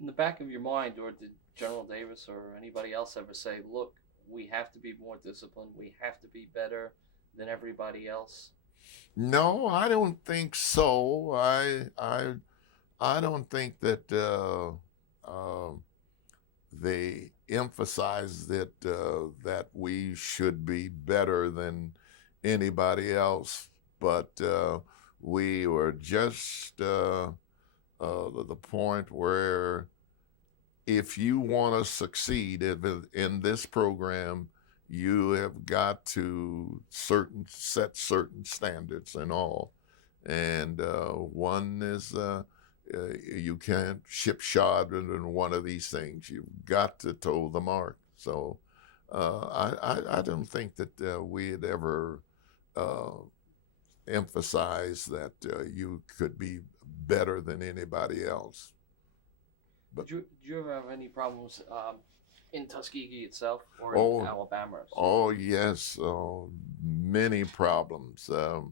in the back of your mind, or did General Davis or anybody else ever say, "Look, we have to be more disciplined. We have to be better than everybody else"? No, I don't think so. I don't think that they emphasize that we should be better than anybody else, but we were just the point where if you want to succeed in this program, you have got to set certain standards and all. And one is you can't ship shod in one of these things. You've got to toe the mark. So I don't think that we had ever uh, emphasized that you could be better than anybody else. But Did you ever have any problems in Tuskegee itself or in oh, Alabama? Sorry. oh yes, many problems. The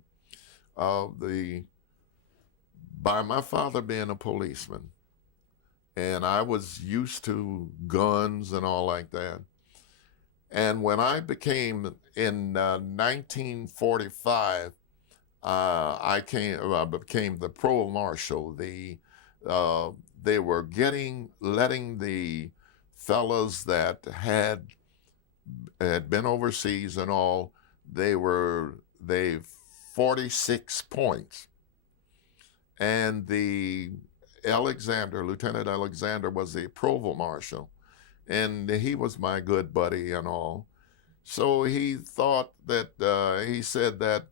by my father being a policeman, and I was used to guns and all like that. And when I became in 1945, I became the provost marshal. They were letting the fellows that had been overseas and all. They 46 points, and the Lieutenant Alexander, was the provost marshal, and he was my good buddy and all. So he thought that he said that,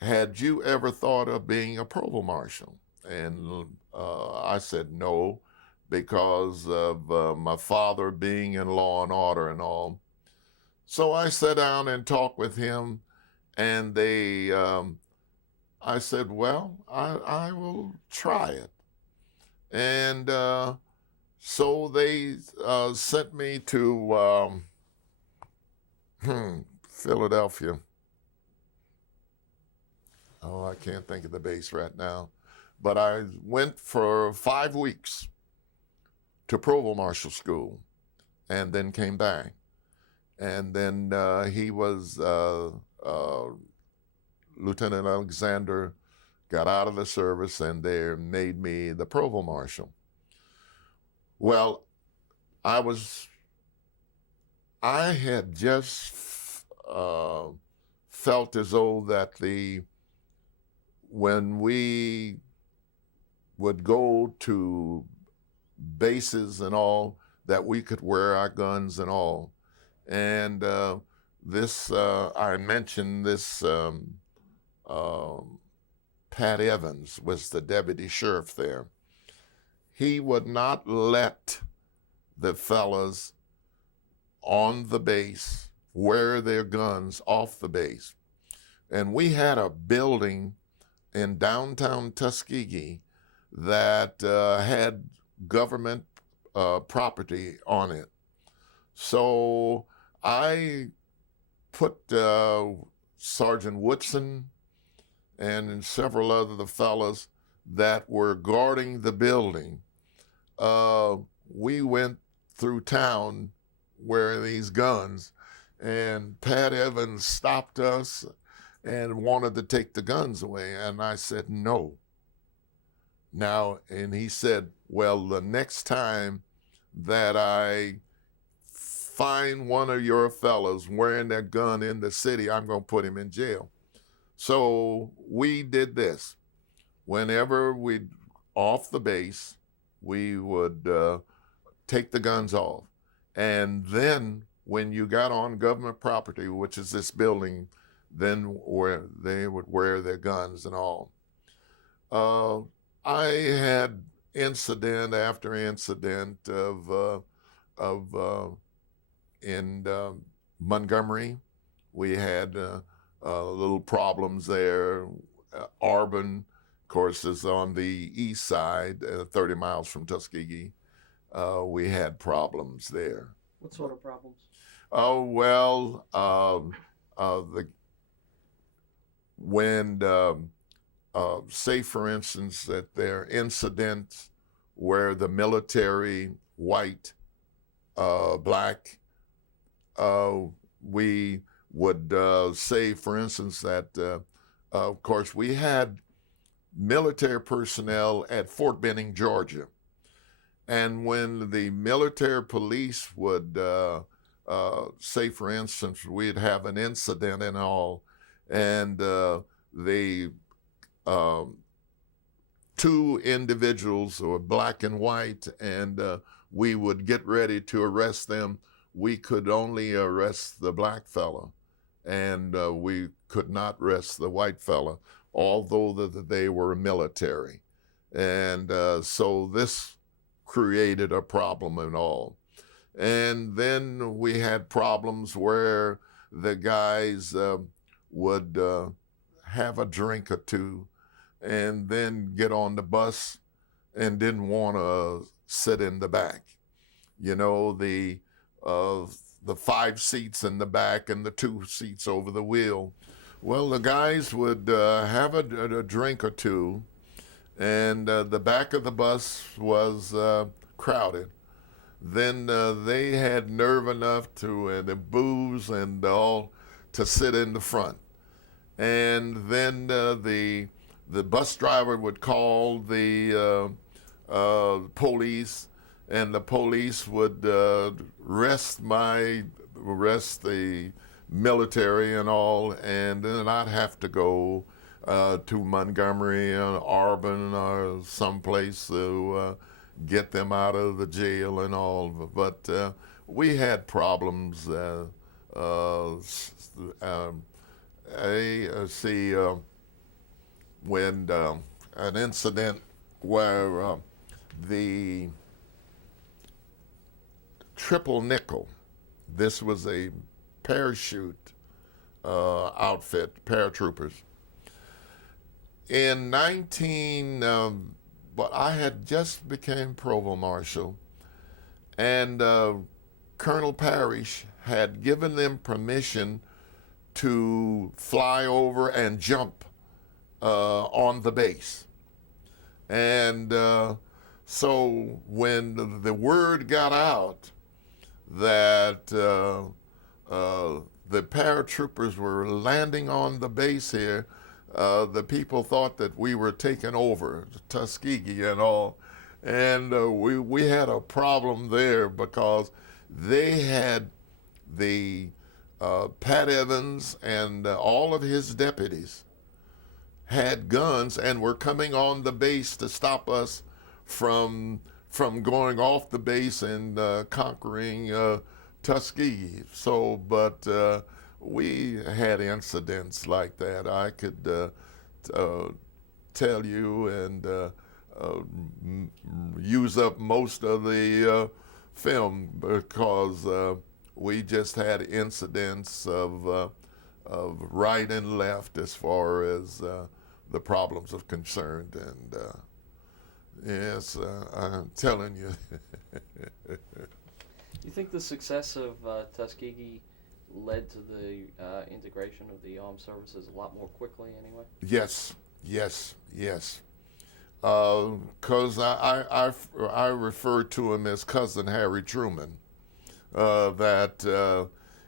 had you ever thought of being a provost marshal? And I said no, because of my father being in law and order and all. So I sat down and talked with him, and I said, well, I will try it. And so they sent me to Philadelphia. Oh, I can't think of the base right now. But I went for 5 weeks to provost marshal school and then came back. And then Lieutenant Alexander got out of the service, and they made me the provost marshal. Well, I was, I had just felt as though that when we would go to bases and all, that we could wear our guns and all. And I mentioned this um, Pat Evans was the deputy sheriff there. He would not let the fellas on the base wear their guns off the base. And we had a building in downtown Tuskegee that had government property on it. So I put Sergeant Woodson and several other the fellows that were guarding the building. We went through town wearing these guns, and Pat Evans stopped us and wanted to take the guns away. And I said, no. Now, and he said, well, the next time that I find one of your fellows wearing that gun in the city, I'm going to put him in jail. So we did this. Whenever we'd off the base, we would take the guns off. And then when you got on government property, which is this building, then where they would wear their guns and all. Uh, I had incident after incident of in Montgomery. We had little problems there. Arbon, of course, is on the east side, 30 miles from Tuskegee. We had problems there. What sort of problems? Oh well, the when say for instance that their incidents where the military, white, black, we would say, for instance, that of course we had military personnel at Fort Benning, Georgia. And when the military police would say, for instance, we'd have an incident and all, and the two individuals were black and white, and we would get ready to arrest them, we could only arrest the black fella, and we could not arrest the white fella, although they were military. And so this created a problem and all. And then we had problems where the guys would have a drink or two and then get on the bus and didn't want to sit in the back. You know, the 5 seats in the back and the 2 seats over the wheel. Well, the guys would have a drink or two, and the back of the bus was crowded. Then they had nerve enough to the booze and all to sit in the front. And then the bus driver would call the police, and the police would arrest the military and all, and then I'd have to go to Montgomery or Auburn or someplace to get them out of the jail and all. But we had problems. When an incident where the triple nickel, this was a parachute outfit, paratroopers. In but I had just became provost marshal, and Colonel Parrish had given them permission to fly over and jump on the base. And so when the word got out that the paratroopers were landing on the base here, the people thought that we were taking over Tuskegee and all. And we had a problem there because they had the Pat Evans and all of his deputies had guns and were coming on the base to stop us from going off the base and conquering Tuskegee. So, but we had incidents like that. I could tell you and use up most of the film because we just had incidents of right and left as far as the problems of concerned. And yes, I'm telling you. You think the success of Tuskegee led to the integration of the armed services a lot more quickly anyway? Yes. Because I refer to him as Cousin Harry Truman. That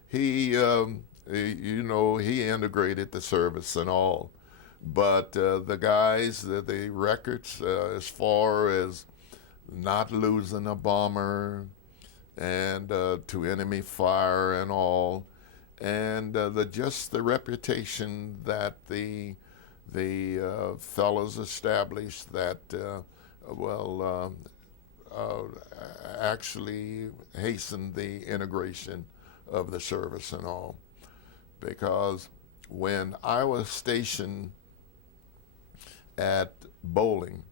he integrated the service and all. But the guys, the records as far as not losing a bomber and to enemy fire and all, and just the reputation that the fellows established that actually hastened the integration of the service and all. Because when I was stationed at Bowling,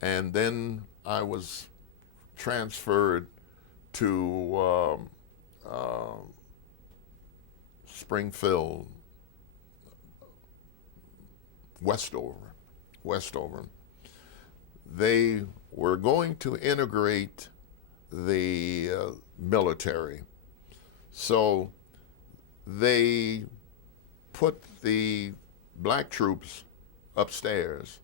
and then I was transferred to Springfield, Westover. They were going to integrate the military. So they put the black troops upstairs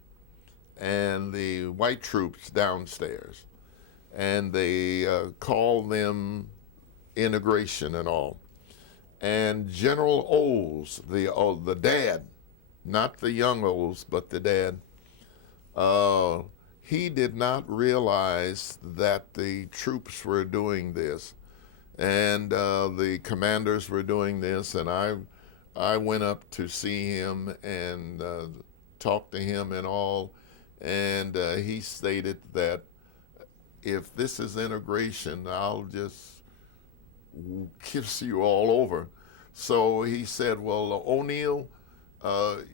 and the white troops downstairs, and they called them integration and all. And General Olds, the dad, not the young Olds, but the dad, uh, he did not realize that the troops were doing this, and the commanders were doing this, and I went up to see him and talk to him and all, and he stated that if this is integration, I'll just kiss you all over. So he said, well, O'Neill,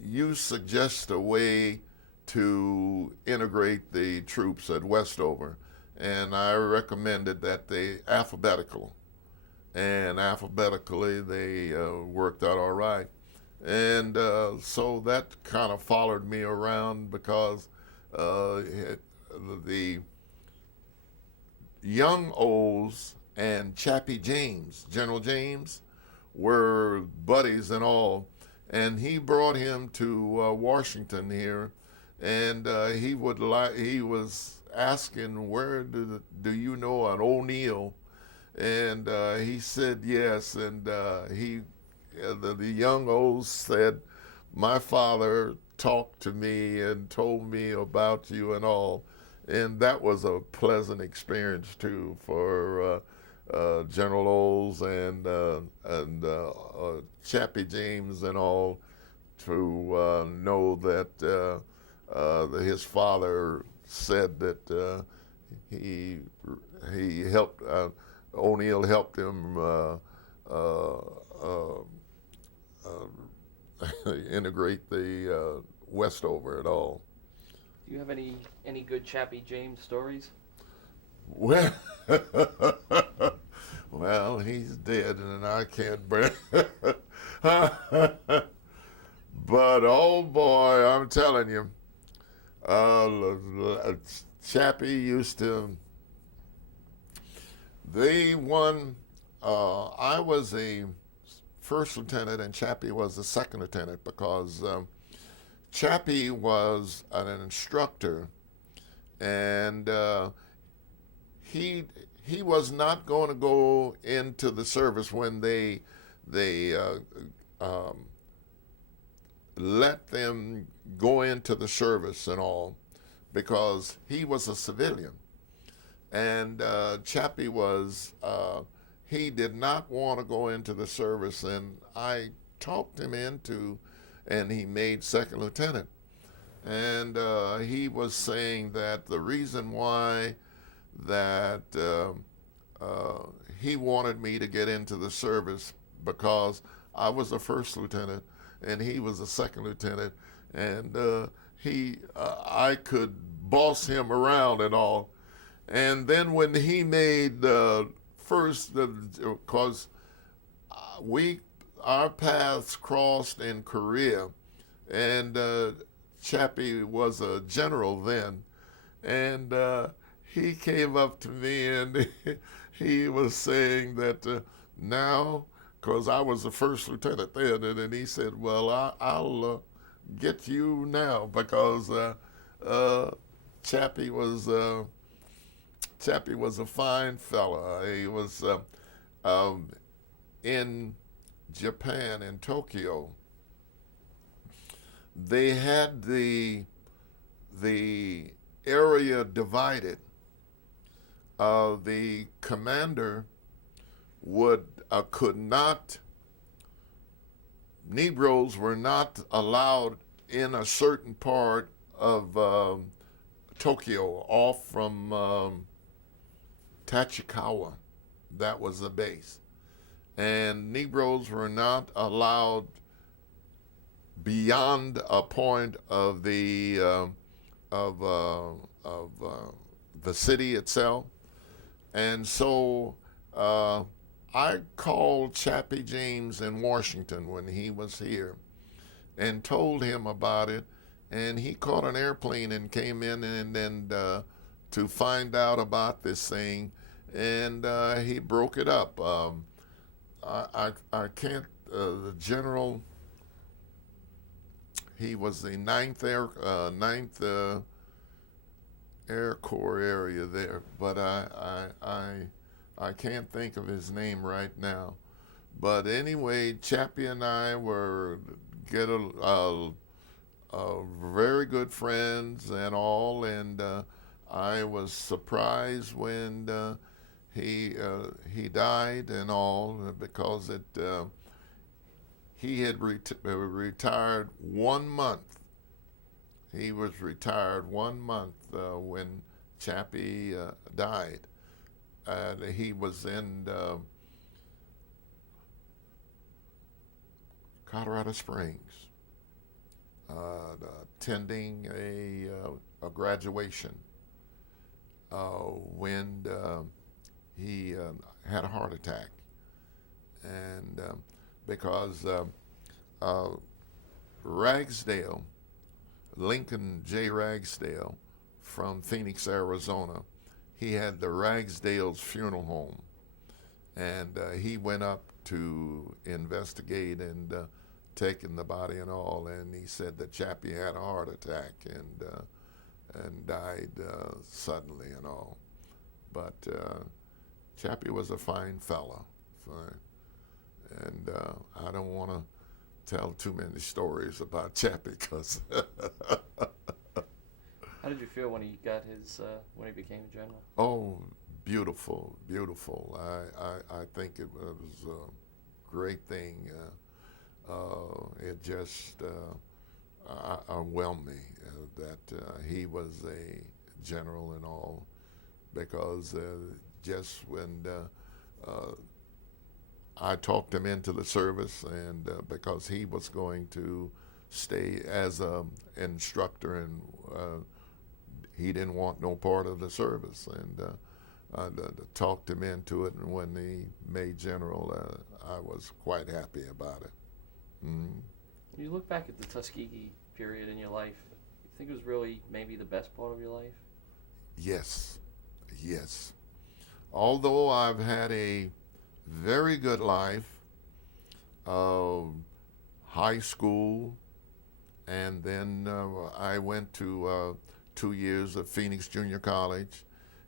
you suggest a way to integrate the troops at Westover. And I recommended that they alphabetical. And alphabetically, they worked out all right. And so that kind of followed me around because the young O's and Chappie James, General James, were buddies and all. And he brought him to Washington here, and he was asking, where do you know an O'Neill? And he said yes, and the young O's said, my father talked to me and told me about you and all, and that was a pleasant experience too for General O's and Chappie James and all, to know that his father said that he helped. O'Neill helped him integrate the Westover at all. Do you have any good Chappie James stories? Well, well, he's dead, and I can't bring. But oh boy, I'm telling you, Chappie used to. They won. I was a first lieutenant, and Chappie was the second lieutenant, because Chappie was an instructor, and he was not going to go into the service when they let them go into the service and all, because he was a civilian. And Chappie was, he did not want to go into the service, and I talked him into, and he made second lieutenant. And he was saying that the reason why that he wanted me to get into the service, because I was a first lieutenant and he was a second lieutenant, and I could boss him around and all. And then when he made first, because our paths crossed in Korea, and Chappie was a general then, and he came up to me and he was saying that now, because I was the first lieutenant then, and he said, well, I'll get you now, because Chappie was a fine fella. He was in Japan, in Tokyo. They had the area divided. The commander could not. Negroes were not allowed in a certain part of Tokyo, off from Tachikawa. That was the base. And Negroes were not allowed beyond a point of the city itself. And so I called Chappie James in Washington when he was here and told him about it, and he caught an airplane and came in and to find out about this thing, and he broke it up. I can't, the general, he was the ninth Air Corps area there, but I can't think of his name right now. But anyway, Chappie and I were get very good friends and all, and I was surprised when he died and all because he had retired 1 month. He was retired 1 month when Chappie died. He was in Colorado Springs attending a graduation when he had a heart attack. And because Ragsdale, Lincoln J. Ragsdale from Phoenix, Arizona, he had the Ragsdale's funeral home. And he went up to investigate and taken the body and all, and he said that Chappie had a heart attack and died suddenly and all. But Chappie was a fine fella, and I don't want to tell too many stories about Chappie because. How did you feel when he got his when he became a general? Oh, beautiful, beautiful. I think it was a great thing. It just overwhelmed me that he was a general and all, because just when I talked him into the service, and because he was going to stay as an instructor, and he didn't want no part of the service, and I talked him into it, and when he made general, I was quite happy about it. Mm. When you look back at the Tuskegee period in your life, you think it was really maybe the best part of your life? Yes, yes. Although I've had a very good life, high school, and then I went to 2 years of Phoenix Junior College,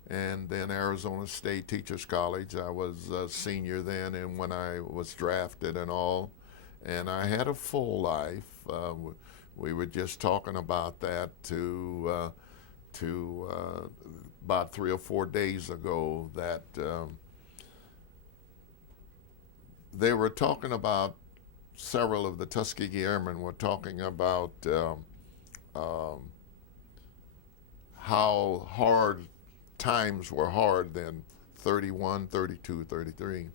and then Arizona State Teachers College. I was a senior then, and when I was drafted and all, and I had a full life. We were just talking about that to about 3 or 4 days ago, that they were talking about, several of the Tuskegee Airmen were talking about how hard times were hard then, 31, 32, 33.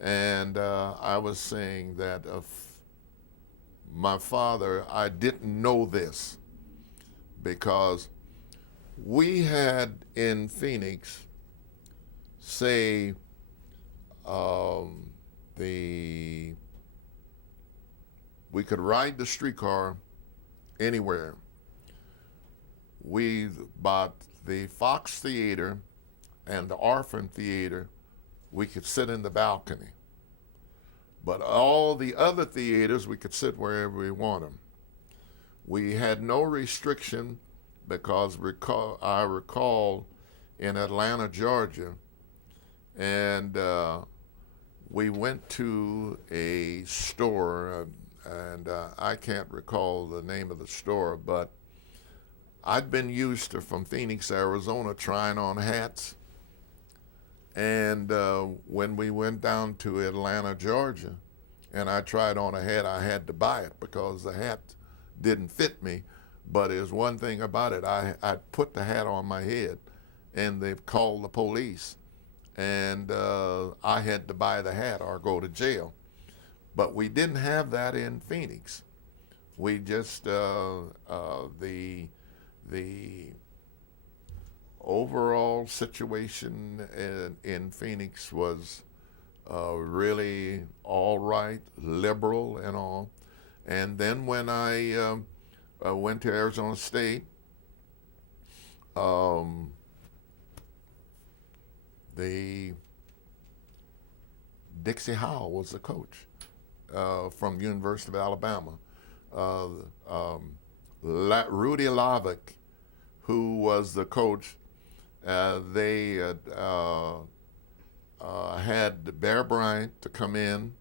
And I was saying that my father, I didn't know this because we had in Phoenix, say, we could ride the streetcar anywhere. We bought the Fox Theater and the Orphan Theater. We could sit in the balcony. But all the other theaters, we could sit wherever we want them. We had no restriction because I recall in Atlanta, Georgia, and we went to a store, and I can't recall the name of the store, but I'd been used to, from Phoenix, Arizona, trying on hats. And when we went down to Atlanta, Georgia, and I tried on a hat, I had to buy it because the hat didn't fit me. But there's one thing about it, I put the hat on my head, and they called the police, and I had to buy the hat or go to jail. But we didn't have that in Phoenix. We just, the overall situation in Phoenix was really all right, liberal and all. And then when I went to Arizona State, the Dixie Howell was the coach from University of Alabama. Rudy Lavick, who was the coach, they had Bear Bryant to come in,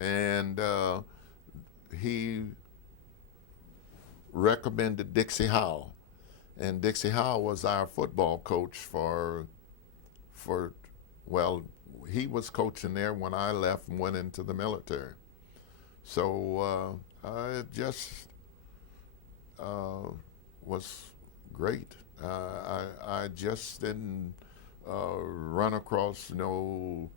and he recommended Dixie Howell. And Dixie Howell was our football coach well, he was coaching there when I left and went into the military. So it just was great. I just didn't run across no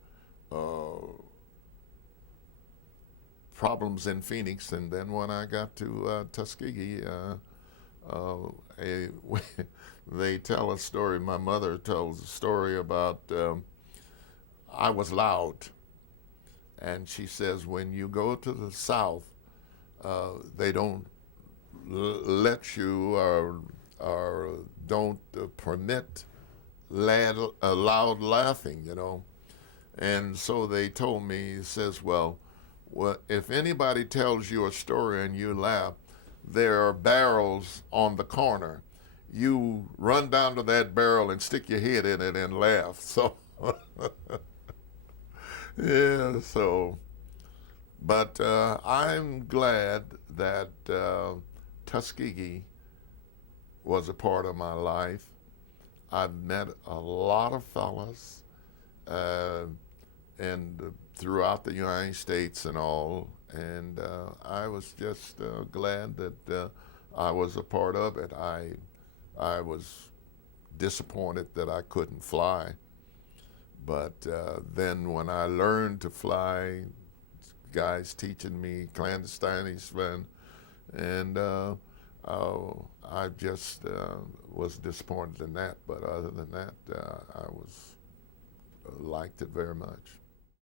problems in Phoenix. And then when I got to Tuskegee, they tell a story. My mother tells a story about I was loud, and she says when you go to the South, they don't let you or don't permit loud laughing, you know. And so they told me, he says, well, if anybody tells you a story and you laugh, there are barrels on the corner. You run down to that barrel and stick your head in it and laugh. So, yeah, so, but I'm glad that Tuskegee was a part of my life. I've met a lot of fellas and throughout the United States and all, and I was just glad that I was a part of it. I was disappointed that I couldn't fly, but then when I learned to fly, guys teaching me clandestine, and I just was disappointed in that. But other than that, I liked it very much.